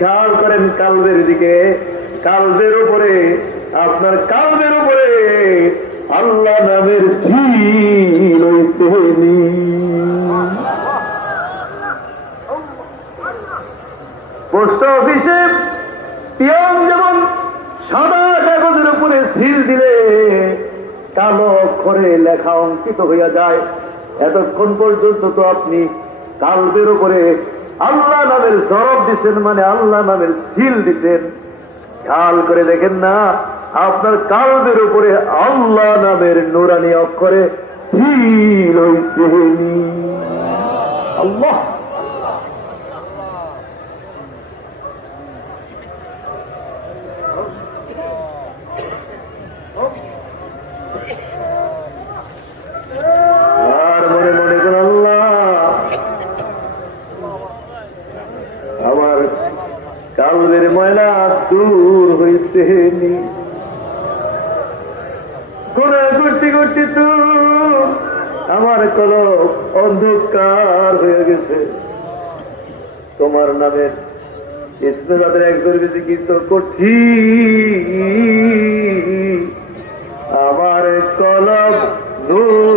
খেয়াল করেন কালবের দিকে, কালবের উপরে, আপনার কালবের উপরে আল্লাহ নামের সিল হইছে। পোস্ট অফিসে পিয়ন যেমন সাদা কাগজের উপরে সিল দিলে কালো অক্ষরে লেখা অঙ্কিত হইয়া যায়, এতক্ষণ পর্যন্ত তো আপনি কালবের উপরে আল্লাহ নামের সরব দিচ্ছেন, মানে আল্লাহ নামের সিল দিচ্ছেন। খেয়াল করে দেখেন না, আপনার কালবের উপরে আল্লাহ নামের নুরানি অক্ষরে সিল হইছে। আল্লাহ আর মনে মনে করেন আল্লাহ আমার কালবের ময়লা দূর হইছে। গুনাহ করতে করতে তো আমার কলব অন্ধকার হয়ে গেছে। তোমার নামের ইসমে তাদের একজন বেশি কীর্তন করছি, আমার কলব নূর